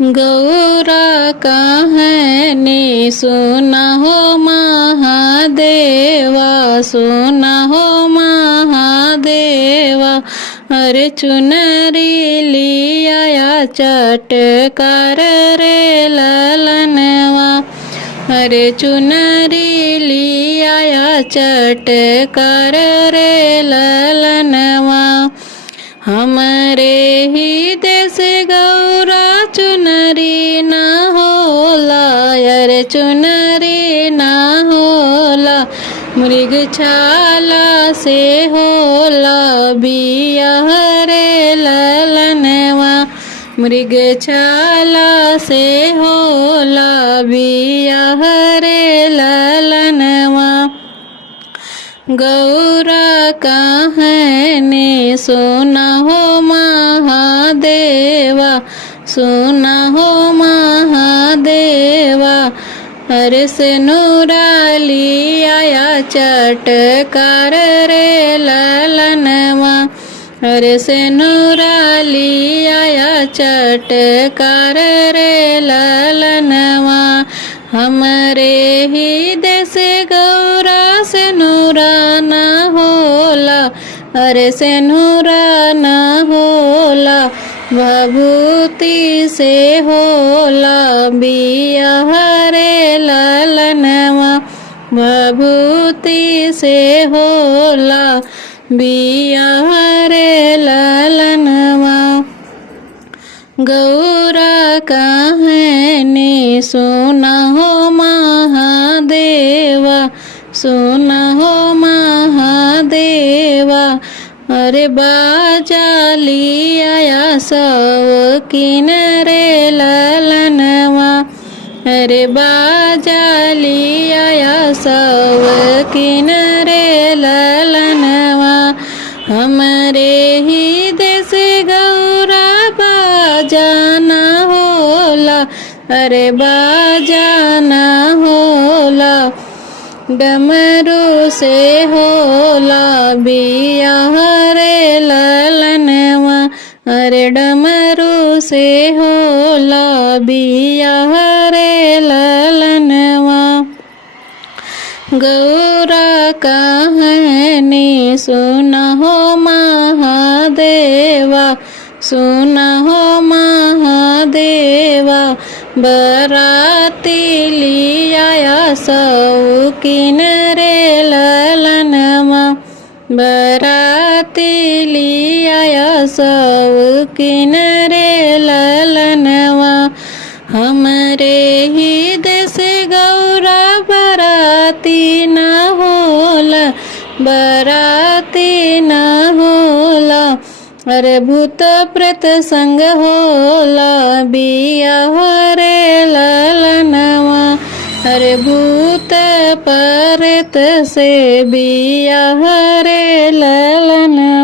गौरा कहनी सुना हो महादेवा, सुना हो महादेवा। अरे चुनरी लिया चटकार रे ललनवा, अरे चुनरी लिया चटकार रे ललनवा। हमारे ही देश गौरा चुनरी न होला, अरे चुनरी न होला। मृगछाला से होला बिया रे ललनवा, मृगछाला से होला बिया रे ललनवा। गौरा कहनी सुना हो महादेवा, सुना हो महादेवा। अरे सिनुरा लिया चटकार रे ललनवा, अरे सिनुरा लिया चटकार रे ललनवा। हमारे ही देश गौरा सिनुरा न होला, अरे सिनुरा न होला। भभूति से होला बिया रे ललनवा, भभूति से होला बिया रे ललनवा। गौरा कहनी सुना हो महादेवा, सुना हो महादेवा। अरे बाजा लिया शौकीन रे ललनवा, अरे बाजा लिया शौकीन रे ललनवा। हमारे ही देश गौरा बाजा न होला, अरे बाजा न होला। डमरू से होला बिया रे ललनवा, अरे डमरू से होला बिया रे ललनवा। गौरा कहनी सुना हो महादेवा, सुना हो महादेवा। बराती लिया शौकीन रे ललनवा, बराती लिया शौकीन रे ललनवा। हमारे ही देश गौरा बराती न होला, बराती न होला। अरे भूत प्रेत संग होला बिया रे ललनवा, अरे भूत प्रेत से बिया रे ललनवा।